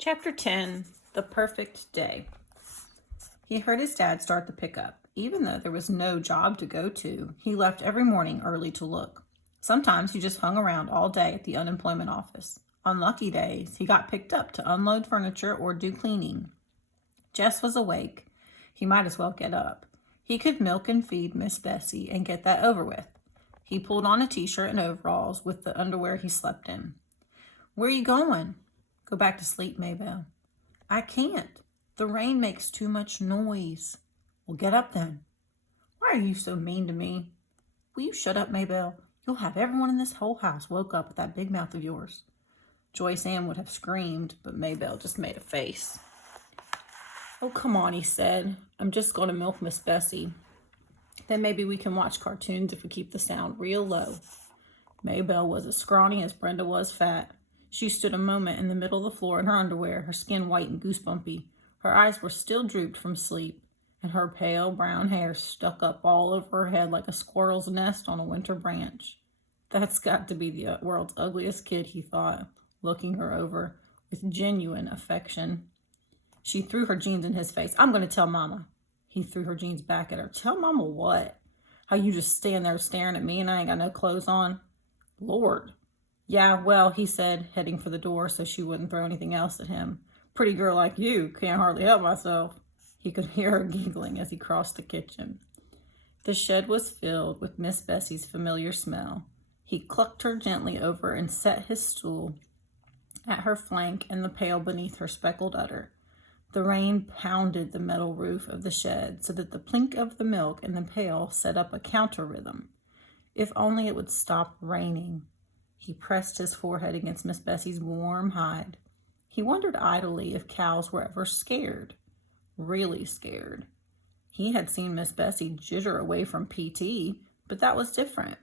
Chapter 10, The Perfect Day. He heard his dad start the pickup. Even though there was no job to go to, he left every morning early to look. Sometimes he just hung around all day at the unemployment office. On lucky days, he got picked up to unload furniture or do cleaning. Jess was awake. He might as well get up. He could milk and feed Miss Bessie and get that over with. He pulled on a t-shirt and overalls with the underwear he slept in. "Where are you going?" "Go back to sleep, Maybelle." "I can't. The rain makes too much noise." "Well, get up then." "Why are you so mean to me?" "Will you shut up, Maybelle? You'll have everyone in this whole house woke up with that big mouth of yours." Joyce Ann would have screamed, but Maybelle just made a face. "Oh, come on," he said. "I'm just going to milk Miss Bessie. Then maybe we can watch cartoons if we keep the sound real low." Maybelle was as scrawny as Brenda was fat. She stood a moment in the middle of the floor in her underwear, her skin white and goosebumpy. Her eyes were still drooped from sleep, and her pale brown hair stuck up all over her head like a squirrel's nest on a winter branch. "That's got to be the world's ugliest kid," he thought, looking her over with genuine affection. She threw her jeans in his face. "I'm going to tell Mama." He threw her jeans back at her. "Tell Mama what? How you just stand there staring at me and I ain't got no clothes on?" "Lord." "Yeah, well," he said, heading for the door so she wouldn't throw anything else at him. "Pretty girl like you, can't hardly help myself." He could hear her giggling as he crossed the kitchen. The shed was filled with Miss Bessie's familiar smell. He clucked her gently over and set his stool at her flank and the pail beneath her speckled udder. The rain pounded the metal roof of the shed so that the plink of the milk in the pail set up a counter rhythm. If only it would stop raining. He pressed his forehead against Miss Bessie's warm hide. He wondered idly if cows were ever scared. Really scared. He had seen Miss Bessie jitter away from PT, but that was different.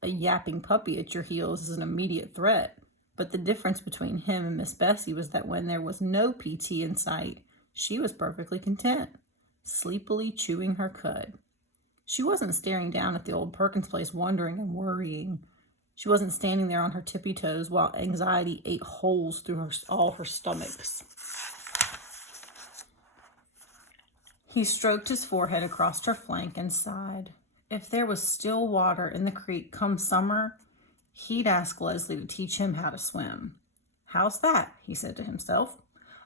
A yapping puppy at your heels is an immediate threat. But the difference between him and Miss Bessie was that when there was no PT in sight, she was perfectly content, sleepily chewing her cud. She wasn't staring down at the old Perkins place wondering and worrying. She wasn't standing there on her tippy toes while anxiety ate holes through all her stomachs. He stroked his forehead across her flank and sighed. If there was still water in the creek come summer, he'd ask Leslie to teach him how to swim. "How's that?" he said to himself.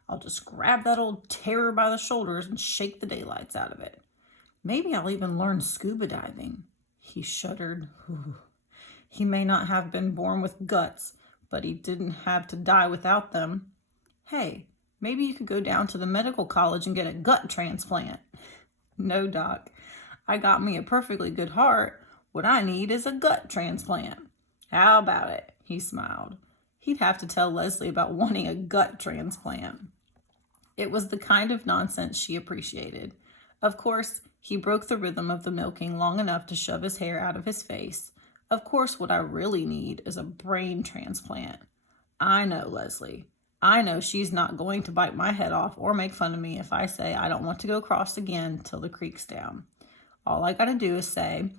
"I'll just grab that old terror by the shoulders and shake the daylights out of it. Maybe I'll even learn scuba diving." He shuddered. He may not have been born with guts, but he didn't have to die without them. "Hey, maybe you could go down to the medical college and get a gut transplant." "No, Doc. I got me a perfectly good heart. What I need is a gut transplant." "How about it?" He smiled. He'd have to tell Leslie about wanting a gut transplant. It was the kind of nonsense she appreciated. Of course, he broke the rhythm of the milking long enough to shove his hair out of his face. "Of course, what I really need is a brain transplant." "I know, Leslie. I know she's not going to bite my head off or make fun of me if I say I don't want to go across again till the creek's down. All I gotta do is say,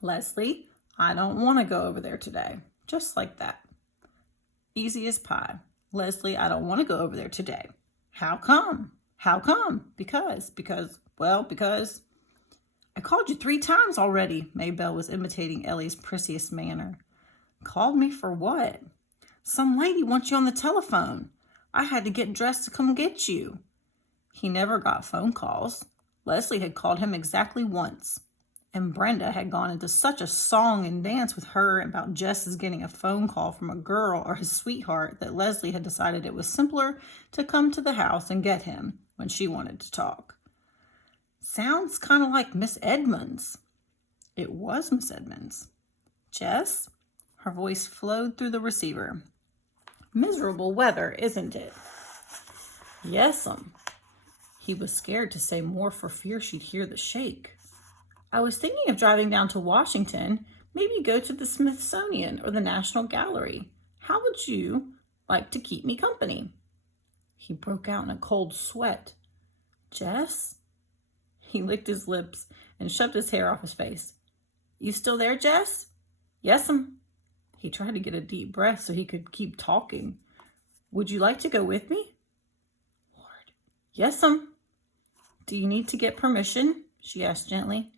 'Leslie, I don't want to go over there today.' Just like that. Easy as pie. 'Leslie, I don't want to go over there today.' How come? How come? Because, I called you 3 times already." Maybelle was imitating Ellie's prissiest manner. "Called me for what?" "Some lady wants you on the telephone. I had to get dressed to come get you." He never got phone calls. Leslie had called him exactly once. And Brenda had gone into such a song and dance with her about Jess's getting a phone call from a girl or his sweetheart that Leslie had decided it was simpler to come to the house and get him when she wanted to talk. "Sounds kind of like Miss Edmonds." It was Miss Edmonds. "Jess?" Her voice flowed through the receiver. "Miserable weather, isn't it?" "Yes'm." He was scared to say more for fear she'd hear the shake. "I was thinking of driving down to Washington, maybe go to the Smithsonian or the National Gallery. How would you like to keep me company?" He broke out in a cold sweat. "Jess?" He licked his lips and shoved his hair off his face. "You still there, Jess?" "Yes'm." He tried to get a deep breath so he could keep talking. "Would you like to go with me? Yes'm. Do you need to get permission? She asked gently.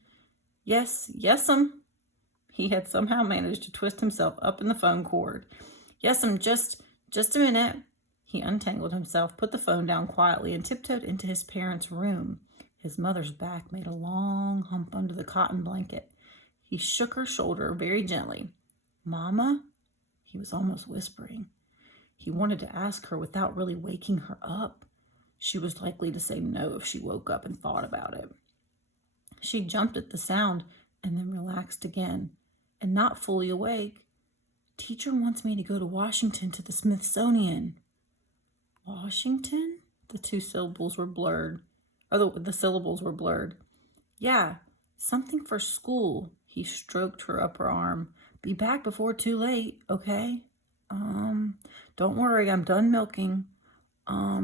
Yes'm. He had somehow managed to twist himself up in the phone cord. Yes'm, just a minute. He untangled himself, put the phone down quietly, and tiptoed into his parents' room. His mother's back made a long hump under the cotton blanket. He shook her shoulder very gently. Mama? He was almost whispering. He wanted to ask her without really waking her up. She was likely to say no if she woke up and thought about it. She jumped at the sound and then relaxed again, and not fully awake. Teacher wants me to go to Washington to the Smithsonian. Washington? The syllables were blurred. Yeah, something for school. He stroked her upper arm. Be back before too late, okay? Don't worry, I'm done milking.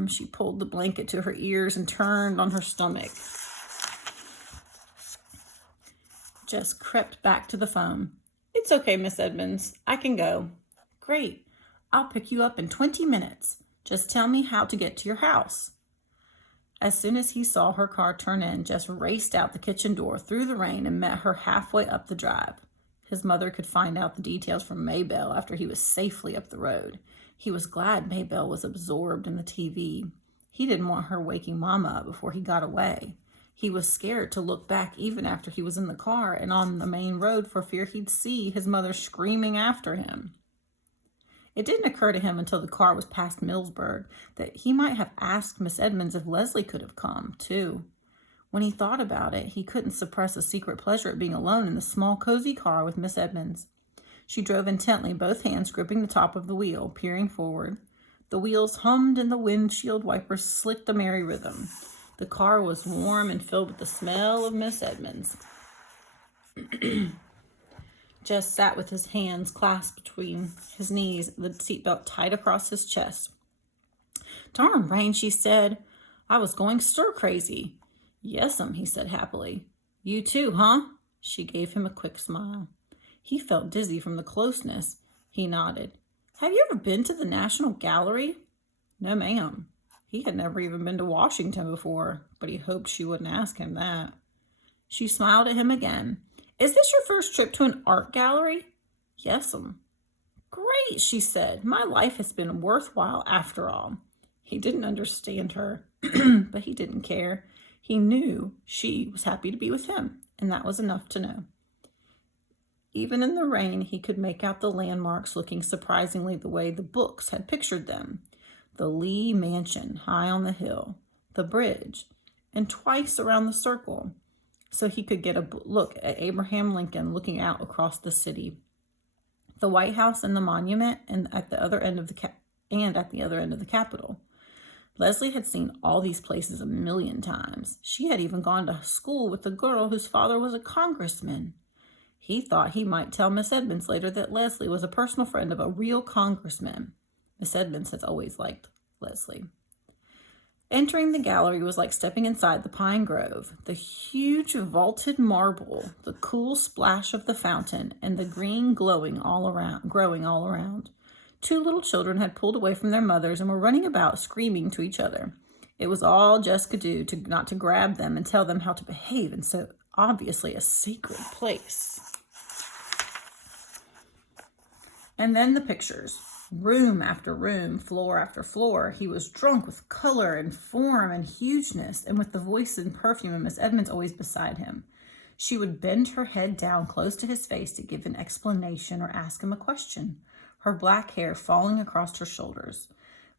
She pulled the blanket to her ears and turned on her stomach. Jess crept back to the phone. It's okay, Miss Edmonds. I can go. Great. I'll pick you up in 20 minutes. Just tell me how to get to your house. As soon as he saw her car turn in, Jess raced out the kitchen door through the rain and met her halfway up the drive. His mother could find out the details from Maybelle after he was safely up the road. He was glad Maybelle was absorbed in the TV. He didn't want her waking Mama up before he got away. He was scared to look back even after he was in the car and on the main road for fear he'd see his mother screaming after him. It didn't occur to him until the car was past Millsburg that he might have asked Miss Edmonds if Leslie could have come, too. When he thought about it, he couldn't suppress a secret pleasure at being alone in the small, cozy car with Miss Edmonds. She drove intently, both hands gripping the top of the wheel, peering forward. The wheels hummed and the windshield wipers slicked a merry rhythm. The car was warm and filled with the smell of Miss Edmonds. Jess sat with his hands clasped between his knees, the seatbelt tight across his chest. Darn rain, she said. I was going stir-crazy. Yes'm, he said happily. You too, huh? She gave him a quick smile. He felt dizzy from the closeness. He nodded. Have you ever been to the National Gallery? No, ma'am. He had never even been to Washington before, but he hoped she wouldn't ask him that. She smiled at him again. Is this your first trip to an art gallery? Yes'm. Great, she said. My life has been worthwhile after all. He didn't understand her, but he didn't care. He knew she was happy to be with him, and that was enough to know. Even in the rain, he could make out the landmarks looking surprisingly the way the books had pictured them. The Lee Mansion high on the hill, the bridge, and twice around the circle, so he could get a look at Abraham Lincoln looking out across the city. The White House and the monument, and at the other end of the Capitol. Leslie had seen all these places a million times. She had even gone to school with a girl whose father was a congressman. He thought he might tell Miss Edmonds later that Leslie was a personal friend of a real congressman. Miss Edmonds has always liked Leslie. Entering the gallery was like stepping inside the pine grove. The huge vaulted marble, the cool splash of the fountain, and the green growing all around. Two little children had pulled away from their mothers and were running about screaming to each other. It was all Jess could do not to grab them and tell them how to behave in so obviously a sacred place. And then the pictures. Room after room, floor after floor. He was drunk with color and form and hugeness, and with the voice and perfume of Miss Edmonds always beside him. She would bend her head down close to his face to give an explanation or ask him a question, her black hair falling across her shoulders.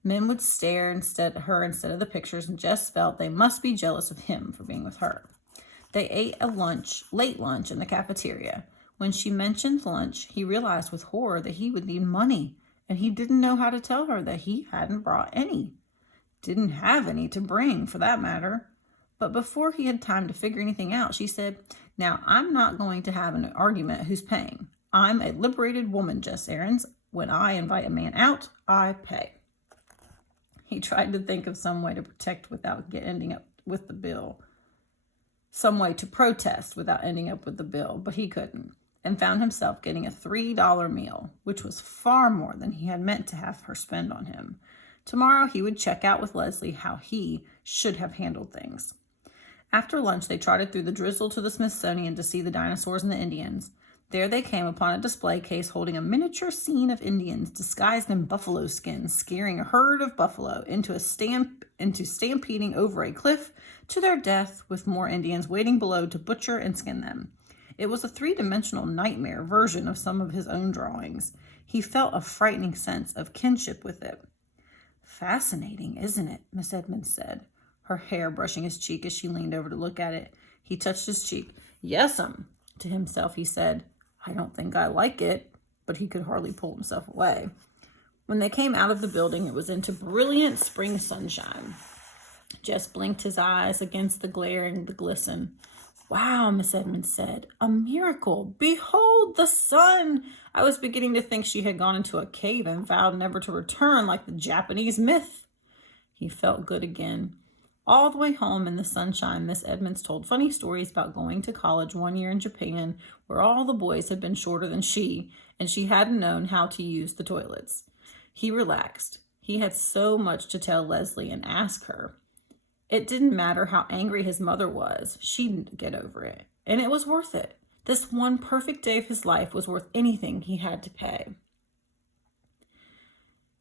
Men would stare instead of the pictures, and Jess felt they must be jealous of him for being with her. They ate a late lunch in the cafeteria. When she mentioned lunch, he realized with horror that he would need money, and he didn't know how to tell her that he hadn't brought any. Didn't have any to bring, for that matter. But before he had time to figure anything out, she said, Now, I'm not going to have an argument who's paying. I'm a liberated woman, Jess Aarons. When I invite a man out, I pay. He tried to think of some way to protest without ending up with the bill. Some way to protest without ending up with the bill, but he couldn't, and found himself getting a $3 meal, which was far more than he had meant to have her spend on him. Tomorrow he would check out with Leslie how he should have handled things. After lunch, they trotted through the drizzle to the Smithsonian to see the dinosaurs and the Indians. There they came upon a display case holding a miniature scene of Indians disguised in buffalo skins, scaring a herd of buffalo into stampeding over a cliff to their death, with more Indians waiting below to butcher and skin them. It was a three-dimensional nightmare version of some of his own drawings. He felt a frightening sense of kinship with it. "Fascinating, isn't it?" Miss Edmonds said, her hair brushing his cheek as she leaned over to look at it. He touched his cheek. "Yes'm." To himself he said, "I don't think I like it," but he could hardly pull himself away. When they came out of the building, it was into brilliant spring sunshine. Jess blinked his eyes against the glare and the glisten. "Wow," Miss Edmonds said, "a miracle. Behold the sun." I was beginning to think she had gone into a cave and vowed never to return, like the Japanese myth. He felt good again. All the way home in the sunshine, Miss Edmonds told funny stories about going to college one year in Japan, where all the boys had been shorter than she, and she hadn't known how to use the toilets. He relaxed. He had so much to tell Leslie and ask her. It didn't matter how angry his mother was. She'd get over it. And it was worth it. This one perfect day of his life was worth anything he had to pay.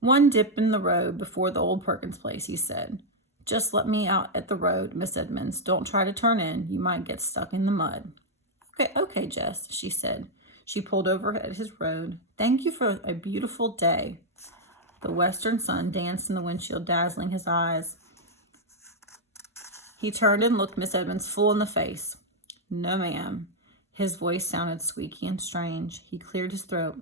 "One dip in the road before the old Perkins place," he said. "Just let me out at the road, Miss Edmonds. Don't try to turn in. You might get stuck in the mud." Okay, Jess," she said. She pulled over at his road. "Thank you for a beautiful day." The western sun danced in the windshield, dazzling his eyes. He turned and looked Miss Edmonds full in the face. "No, ma'am." His voice sounded squeaky and strange. He cleared his throat.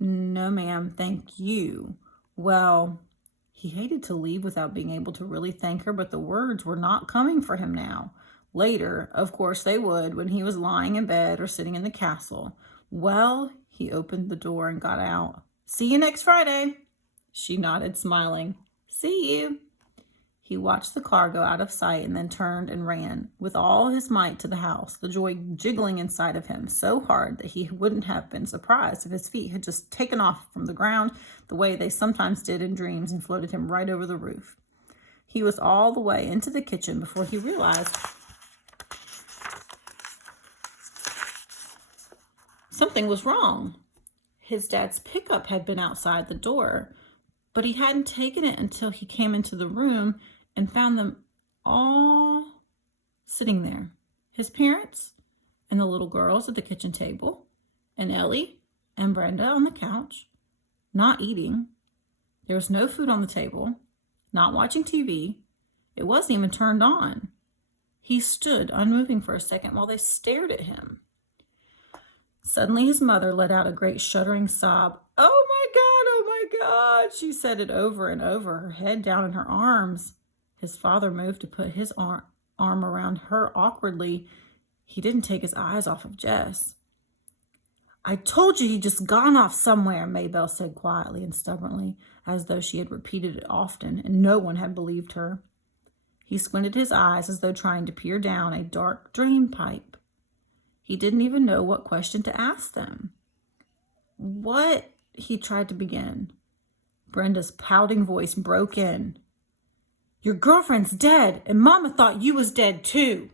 "No, ma'am, thank you." Well, he hated to leave without being able to really thank her, but the words were not coming for him now. Later, of course they would, when he was lying in bed or sitting in the castle. Well, he opened the door and got out. "See you next Friday." She nodded, smiling. "See you." He watched the car go out of sight and then turned and ran with all his might to the house, the joy jiggling inside of him so hard that he wouldn't have been surprised if his feet had just taken off from the ground the way they sometimes did in dreams and floated him right over the roof. He was all the way into the kitchen before he realized something was wrong. His dad's pickup had been outside the door, but he hadn't taken it until he came into the room and found them all sitting there. His parents and the little girls at the kitchen table, and Ellie and Brenda on the couch, not eating. There was no food on the table, not watching TV. It wasn't even turned on. He stood unmoving for a second while they stared at him. Suddenly his mother let out a great shuddering sob. "Oh my God," she said it over and over, her head down in her arms. His father moved to put his arm around her awkwardly. He didn't take his eyes off of Jess. "I told you he'd just gone off somewhere," Maybelle said quietly and stubbornly, as though she had repeated it often and no one had believed her. He squinted his eyes as though trying to peer down a dark drain pipe. He didn't even know what question to ask them. "What?" he tried to begin. Brenda's pouting voice broke in. "Your girlfriend's dead, and Mama thought you was dead too."